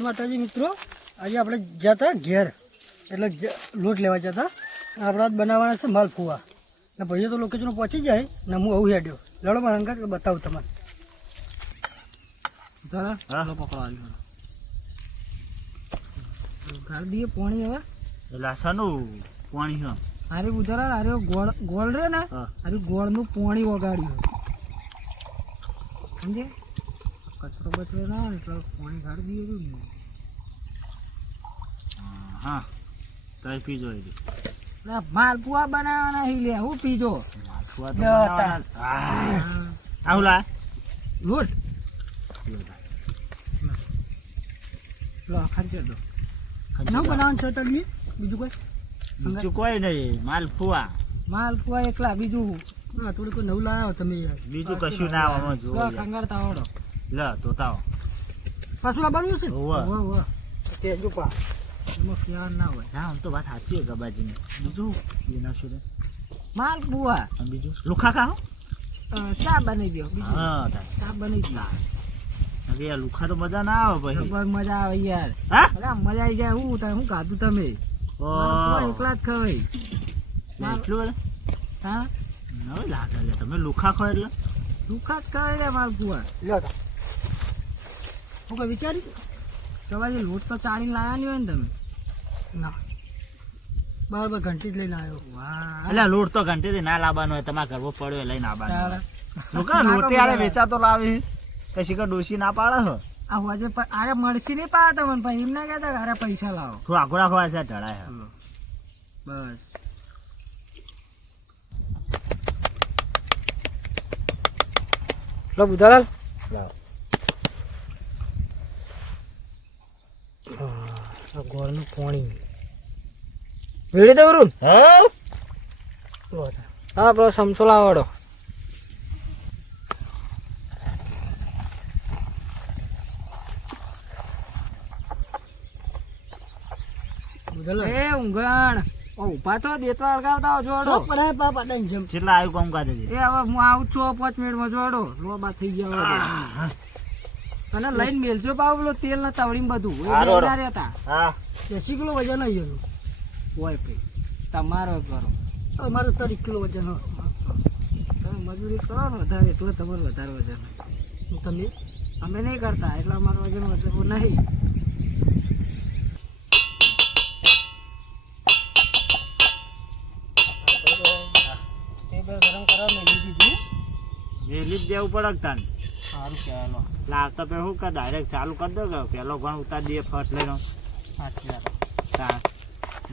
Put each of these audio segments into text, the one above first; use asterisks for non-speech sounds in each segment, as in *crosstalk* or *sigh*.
જય માતાજી મિત્રો. આજે આપણે જતા ઘેર. એટલે લોટ લેવા જતા. આપણા બનાવવાના છે માલફુવા ને ભાઈઓ તો લોકેશન પહોંચી જાય ને હું આવું હેડ્યો. લડો મારા અંગત બતાવું તમને. આવી પાણી હવે. લાસાનું પાણી હા. અરે ઉધારા આરે ગોળ ગોળ રે ને. આરે ગોળનું પાણી વગાડ્યું. સમજે કચરો બચરો ના હોય એટલે પાણી કાઢી દઈએ રહ્યું ને. હા તો પીજો એ. માલપુઆ બનાવવાના હી લે હું પીજો. માથુઆ તો બનાવવાના. આ, લોટ. લો ખર્ચે દો. નવું બનાવવાનું છે તગલી બીજું કોઈ? બીજું કોઈ નહીં માલ ફુવા માલપુઆ એકલા બીજું હા થોડું કોઈ નવું લાવ્યો તમે. બીજું કશું ના આવે, આમાં જોવો લો, યાર. કંગાળ તાવડો લે તો તાવ પાછું આ બનવું છે હોવે. હોવે, હોવે. તેજો પા એમાં ખ્યાલ ના હોય ના આમ તો વાત સાચી છે ગબાજીની બીજું એ નાખ્યું રે. માલપુઆ અને બીજું લુખા ખાઓ ચા બની ગયો બીજું હા. ચા બની ગયો હવે યાર લુખા તો મજા ના આવે જબર મજા આવે યાર હા અરે મજા આવી જાય હું તમે શું ખાધું તમે. એકલા જ ખવાય લે, એટલું બધું? હા નવે લાગે લે તમે લુખા ખો એટલે સુખા જ ખવાય રે માલપુઆ લ્યો તા હું કઈ વિચાર્યું સવારે લોટ તો ચાળીને લાયા નહીં હોય ને તમે? ના. બરાબર ઘંટી જ લઈને આવ્યો. વાહ. એટલે લોટ તો ઘંટેથી ના લાવવાનો હોય તમારે ઘરવો પડ્યો લઈને આવવાનો. લુખા *laughs* લોટે વેચાતો લાવી કશી કા ડોસી ના પાડે હો? આ આજે આરે મળશે નહીં પાડે તમને પણ એમ ના કહેતા અરે પૈસા લાવો. થોડું આઘો રાખવા છે ઢળાય બસ. લો બુધાલાલ લાવો. ગોળનું પાણી વેડી દઉં હા? પેલો સમસોલા વાળો એ ઊંઘણ. ઓ ઊભા તો દેતો અળગાવતા જોડો. છેલ્લા આવ્યું કામ કાજે. એ હવે હું આવું છું પાંચ મિનિટમાં જોડો. લોબા થઈ ગયા અને લઈને મેલજો પાવ પેલો તેલ ના તવડી બધું. એ હતા રહેતા. હા. એસી કિલો વજન આવી ગયું. હોય ભાઈ તમારો કરો. અમારે ત્રીસ કિલો વજન. તમે મજૂરી કરો ને વધારે એટલે તમારું વધારે વજન હોય. તમે? અમે નહીં કરતા એટલે અમારું વજન વધુ નહીં. ગરમ કરવા દીધું. વેલી જ દેવું પડે કે તાન? સારું લાવતા પે શું કે ડાયરેક્ટ ચાલુ કરી દો કે પેલો ઘણ ઉતાર દઈએ ફટ લઈને. સાચી વાત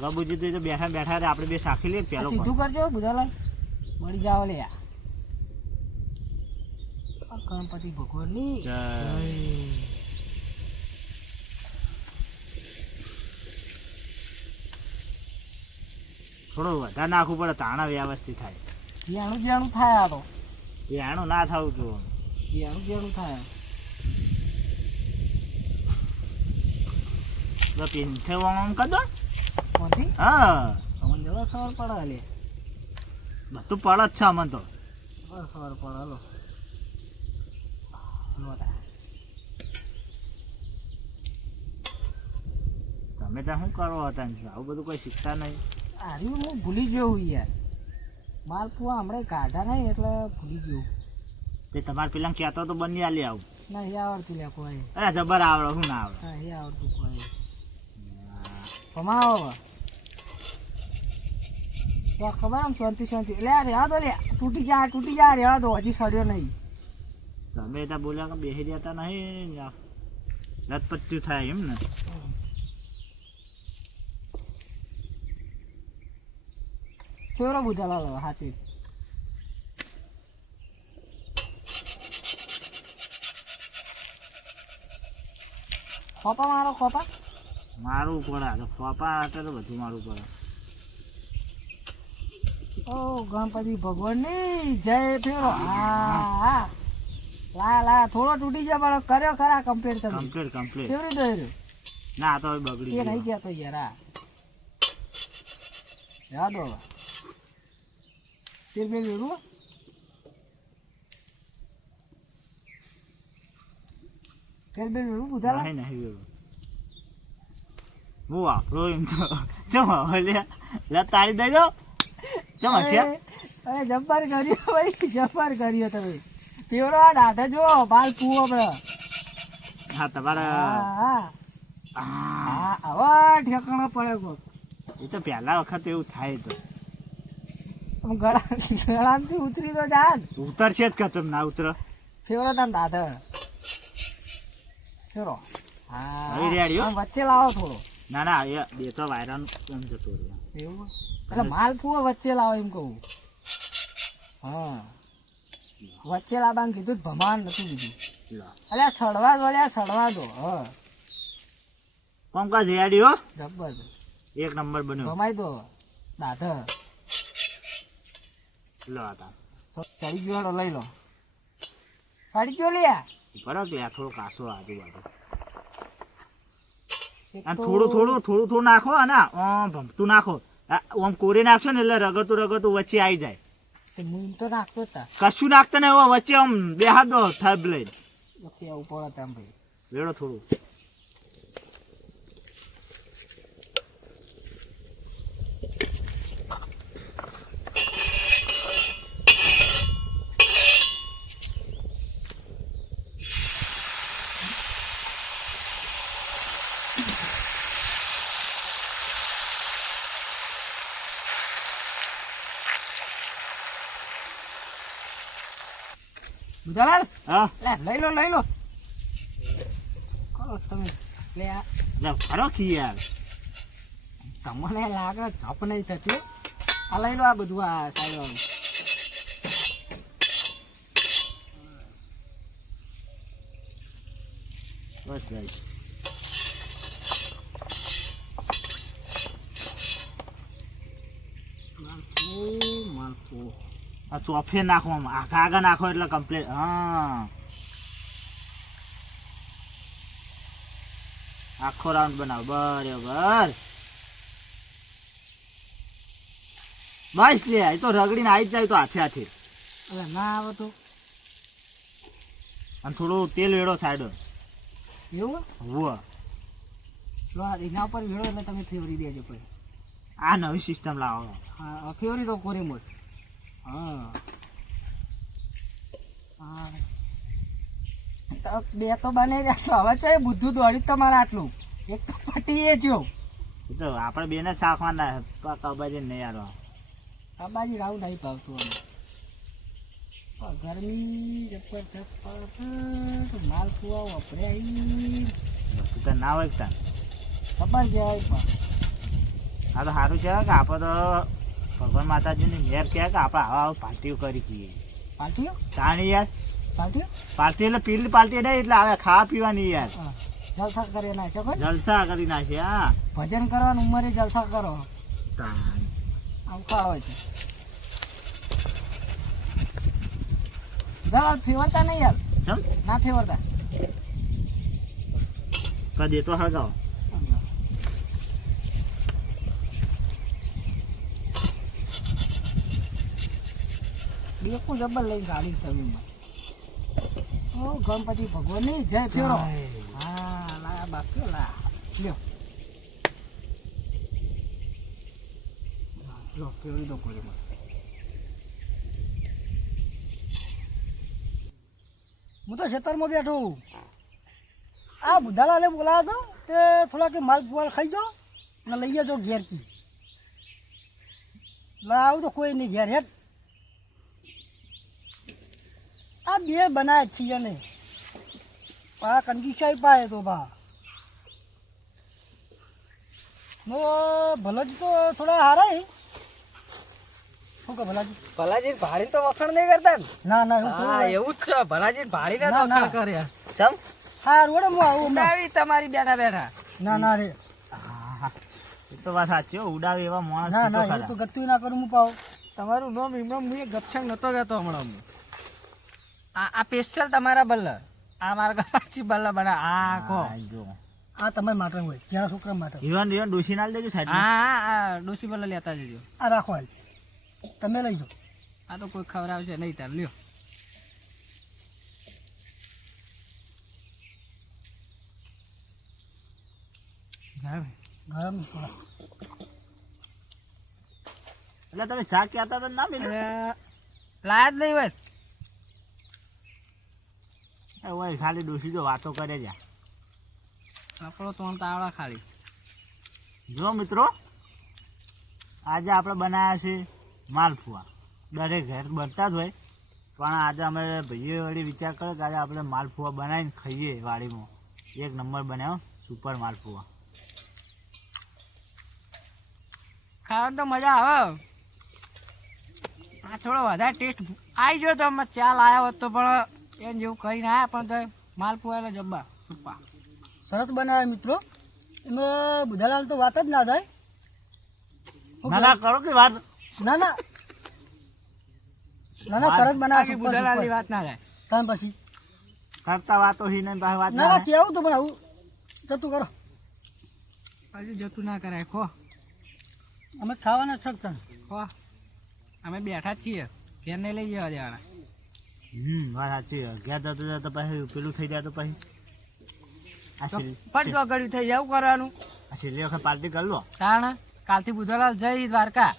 ગબુજી તો બેઠા બેઠા રે આપણે બે સાખી લઈએ પેલો સીધું કરજો બુધાલાલ. મળી જાવ લે ગણપતિ ભગવાનની. જય. થોડું વધારે નાખવું પડે તાણા વ્યવસ્થિત થાય. જ્યાણું જ્યાણું થાય આ તો. એ ના થવું જોઈએ જ્યાણું જ્યાણું થાય તો પીંથે આમ કરી દો. કોનથી? હા. અમને જરા ખબર પડે લે બધું પડે જ છે અમને તો. ખબર પડે હલો. તા. તમે ત્યાં શું કરો હતા આવું બધું કોઈ શીખતા નહીં. અરે હું ભૂલી ગયો યાર. માલ પૂવા હમણાં કાઢા નહીં એટલે ભૂલી ગયો તે તમારે પેલા કહેતો તો બની આલી આવું. નહીં આવડતું લે કોઈ. અરે જબર આવડે શું ના આવડે. હા એ આવડતું કોઈ. કમાવો ખબર આમ શાંતિ શાંતિ. એટલે રેવા દો લે. તૂટી જા તૂટી જા રેવા દો. હજી સડ્યો નહીં. તમે ત્યાં બોલ્યા કે બેસી જતા નહીં લતપત્યું થાય એમ ને. છોરો બુધાલા હાથી ખોપા મારો ખોપા? મારું પડે તો ફોપા હાટે તો બધું મારું પડે ઓ ગણપતિ ભગવાનની જય ફેરો. હા લા લા થોડો તૂટી જાય પણ કર્યો ખરા કમ્પ્લીટ તમે. કમ્પ્લીટ કમ્પ્લીટ કેવી રીતે રહ્યું? ના તો બગડી એ રહી ગયા તો યાર આ યાદ હોવા તે બેલ વેરું તેલ બેલ વેરું બુધાલા નહીં નહીં એવું. હું વાપરો એમ તો ચમ હવે લે તાળી દેજો ચમ હશે અરે જબ્બર કર્યો ભાઈ જબ્બર કર્યો તમે પેવડો આ દાદા જો બાલ કૂવો આપણે હા તમારા હા આ, હા આવા ઠેકાણો પડે કોક એ તો પહેલા વખત એવું થાય તો ગળા ગળામાંથી ઉતરી તો જાત ઉતરશે જ કે તમે ના ઉતરો ફેવડો તમે દાદા ફેરો. હો. વચ્ચે લાવો થોડો. ના ના એ બે તો વાયરાનું એમ જતો રહ્યો એવું? એટલે માલ પૂરો વચ્ચે લાવો એમ કહું. હા. વચ્ચે લાવવાનું કીધું ભમાન નથી કીધું અરે અલ્યા સડવા દો અલ્યા સડવા દો. હા. પંકજ રેડી હો? જબ્બર એક નંબર બન્યો. ભમાઈ દો. દાદા લો આતા ચડી ગયો લઈ લો. ચડી ગયો લ્યા બરો લે થોડો કાસો આજુબાજુ. અને થોડું થોડું થોડું થોડું નાખો અને આમ ભમતું નાખો. ઓમ કોરી નાખશો ને એટલે રગડતું રગડતું વચ્ચે આવી જાય. તે નાખતો કશું નાખતા ને વચ્ચે આમ બે હાથ દો થબ લઈને ઓકે ભાઈ. વેડો થોડું. બુધાલાલ હા. લઈ લો લઈ લો. કરો તમે. લે આ. લે ખરો કી યાર તમને લાગે જપ નહીં થતી. આ લઈ લો આ બધું આ વાળું બસ ભાઈ. માલપુર માલપુર આ ચોફે નાખો આમ. આખા આગા નાખો એટલે કમ્પ્લીટ હા. આખો રાઉન્ડ બનાવો. બરાબર. બસ લે એ તો રગડીને આવી જ જાય તો હાથે હાથે. અરે ના આવે તો. અને થોડું તેલ વેડો સાઈડ એવું? હુવા. લો એના ઉપર વેળો એટલે તમે ફેવરી દેજો પછી. આ નવી સિસ્ટમ લાવો. હા ફેવરી તો કોરી મોટ. બે તો બને હવે છે બુદ્ધું દોડ્યું તમારે આટલું. એક તો પટી એ જો. તો આપણે બેને શાકવાના કબાજી નહીં યાર કબાજી બાજુ રાઉન્ડ આવી પાવતું અમે ગરમી જબરજસ્ત માલ કુવા વપરે આવી તો ના હોય ખબર જાય પણ આ તો સારું છે કે આપણે તો ભગવાન માતાજીની મેર કહે કે આપણે આવા આવા પાર્ટીઓ કરી કહીએ પાર્ટીઓ? તાણી યાર. પાર્ટીઓ? પાર્ટી એટલે પીલી પાર્ટી નહીં એટલે આવે ખાવા પીવાની યાર. જલસા કરી નાખે જલસા કરી નાખે હા. ભજન કરવાનું ઉંમરે જલસા કરો. તાણ. આમ છે. જવા ફેવરતા નહીં યાર? ના ફેવરતા? કદી તો હળગાવો બેકું જબર લઈને ગાડી તમે ઓ ગણપતિ ભગવાનની જય. ફેરો. હા લાયા બાપુ લા લ્યો. લો ફેરવી દો કોઈ હું તો ખેતરમાં બેઠો. આ બુધાલાલે બોલાવ્યો હતો તે થોડા કે માલ પુવાલ ખાઈ જાઓ ને લઈ જજો ઘેરથી. લાવ તો કોઈ નહીં ઘેર હેઠ. આ બે બનાય છીએ ને પા કંજુસાઈ પાય તો બા. નો ભલાજી તો થોડા હારા હે. શું કે ભલાજી? ભલાજી ભાડી તો વખાણ નહીં કરતા ના? ના હા થોડું એવું જ છે. ભલાજી ભાડી ના. વખાણ કર્યા ચમ? હા રોડે હું આવું. ઉડાવી તમારી બેઠા બેઠા. ના ના રે. એ તો વાત સાચી ઉડાવી એવા માણસ ના ના ખરા. તો ગતું ના કરું હું પાવ તમારું નામ એમનો હું એ ગપછંગ નતો કહેતો હમણાં હું. આ સ્પેશિયલ તમારા બલ્લ આ મારા ગવાચી બલ્લ બના. આ કો આ તમારે માટે હોય. ત્યાં છોકરા માટે. ઈવન ઈવન ડોસી નાલ દેજો સાઈડ હા હા ડોસી બલ્લ લેતા જજો. આ રાખો હાલ. તમે લઈ જાઓ. આ તો કોઈ ખવડાવશે નહીં તાર. લ્યો. ગરમ. એટલે તમે ચા કહેતા હતા ના મિલે લાયા જ નહીં હોય. ઓય ખાલી ડોસી જો વાતો કરે જા આપણો ત્રણ તાવડા ખાલી. જો મિત્રો આજે આપણે બનાવ્યા છે માલપુઆ. દરેક ઘર બનતા જ હોય. પણ આજે અમે ભાઈએ વળી વિચાર કર્યો કે આજે આપણે માલપુઆ બનાવીને ખાઈએ વાડીમાં. એક નંબર બનાવ્યો સુપર માલપુઆ. ખાવાની તો મજા આવે. આ થોડો વધારે ટેસ્ટ આવી ગયો તો અમે ચા લાયા હોત તો પણ એને જેવું કરીને આવ્યા પણ તો માલપુઆ જબ્બા. સુપા સરસ બનાવે મિત્રો. એમાં બુધાલાલ તો વાત જ ના થાય. ના કરો કે વાત. ના ના. ના ના સરસ બનાવે બુધાલાલની વાત ના થાય. કામ પછી. કરતા વાતો હી ને પાસે વાત ના ના કેવું તો પણ આવું? જતું કરો. હજુ જતું ના કરાય ખો. અમે ખાવાના છક ખો. અમે બેઠા જ છીએ. ઘેર નહીં લઈ જવા દેવાના. હમ વાત સાચી ઘેર જતો જતો પછી પેલું થઈ જાય તો પછી. આ તો છેલ્લી- ફટ પકડ્યું થઈ જવું કરવાનું. આ છેલ્લી વખત પાર્ટી કરી લો. કારણ કાલથી બુધાલાલ જઈ દ્વારકા.